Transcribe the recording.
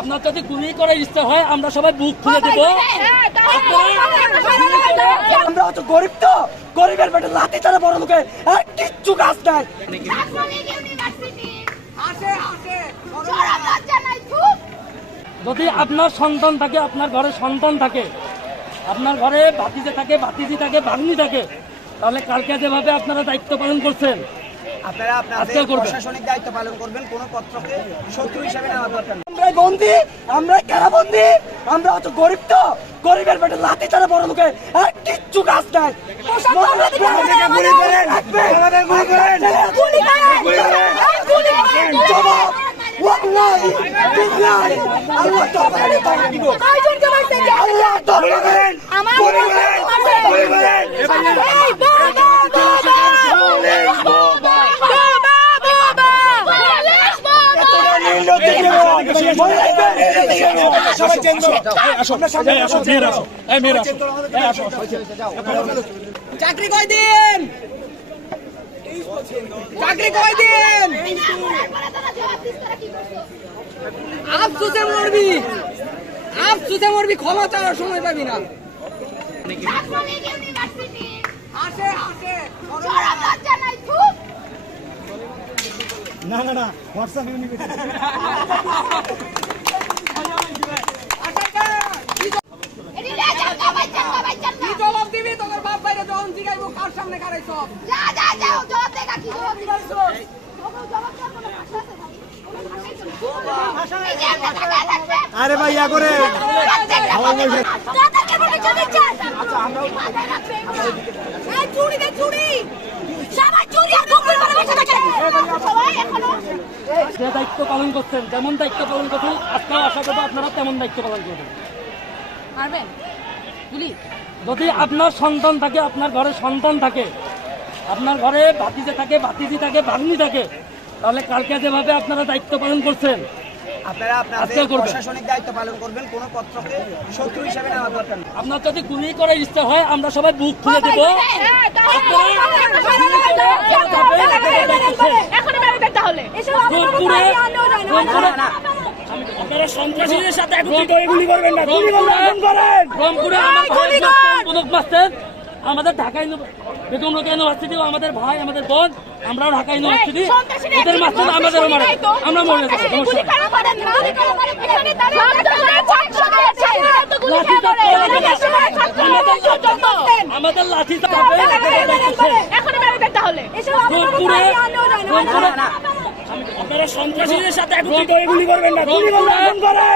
আপনার যদি গুলি করার ইচ্ছা হয় আমরা সবাই বুক খুলে দেব। আমরা হচ্ছে গরিব তো। গরিবের পেটে লাঠি চালে বড় লোকে আর কিচ্ছু কাজ নাই। যদি আপনার সন্তান থাকে আপনার ঘরে সন্তান থাকে আপনার ঘরে ভাতিজে থাকে ভাতিজি থাকে ভাগ্নি থাকে তাহলে কালকে যেভাবে আপনারা দায়িত্ব পালন করছেন আপনারা আপনাদের প্রশাসনিক দায়িত্ব পালন করবেন কোনো পত্রকে শত্রু হিসেবে নেওয়া দরকার আমরা বন্দি আমরা কেনা আমরা হচ্ছে গরিব তো? গরিবের পেটে লাঠি চালে বড় লোকে আর কিচ্ছু কাজ নাই। আমাদের গুলি করেন। জবাব আল্লাহ তরবারি তাকে দিব আল্লাহ তরবারি আমার গুলি করেন গুলি করেন তোরা নির্লজ্জ জীবন মনে রাখবেন সবাই চেঞ্জ আমরা সামনে আসো চাকরি কয় দিন? চাকরি কয় দিন? আফসুসে মরবি আফসুসে মরবি ক্ষমা চাওয়ার সময় পাবি না। আসে আসে। না না না হোয়াটসঅ্যাপ ইউনিভার্সিটি জবাব আরে ভাই ইয়া করে। চুরি দে চুরি সবাই চুরি আর কুকুর মানে বসে থাকে সবাই এখনও যে দায়িত্ব পালন করছেন যেমন দায়িত্ব পালন করছেন আজকেও আশা করব আপনারা তেমন দায়িত্ব পালন করবেন। যদি আপনার সন্তান থাকে আপনার ঘরে সন্তান থাকে আপনার ঘরে ভাতিজে থাকে ভাতিজি থাকে ভাগ্নি থাকে তাহলে কালকে যেভাবে আপনারা দায়িত্ব পালন করছেন আপনারা আপনাদের প্রশাসনিক দায়িত্ব পালন করবেন কোনো পত্রকে শত্রু হিসেবে নেওয়া দরকার নেই আপনার যদি গুলি করার ইচ্ছা হয় আমরা সবাই বুক খুলে দেব। এখন মারবেন তাহলে। এসব রংপুরে রংপুরে আপনারা সন্ত্রাসীদের সাথে একত্রিত হয়ে গুলি করবেন না গুলি করেন। রংপুরে আমার ভাই গুলি কর! মাস্টার, পদক মাস্টার আমাদের ঢাকা ইউনি- বেগম রোকেয়া আমাদের ভাই আমাদের বোন আমরাও ঢাকা ইউনিভার্সিটি। ওদের মাস্টার আমাদেরও মারে। আমরা মরে যাব। আমাদের লাঠি আপনারা সন্ত্রাসীদের সাথে গুলি করবেন না গুলি করেন রংপুরে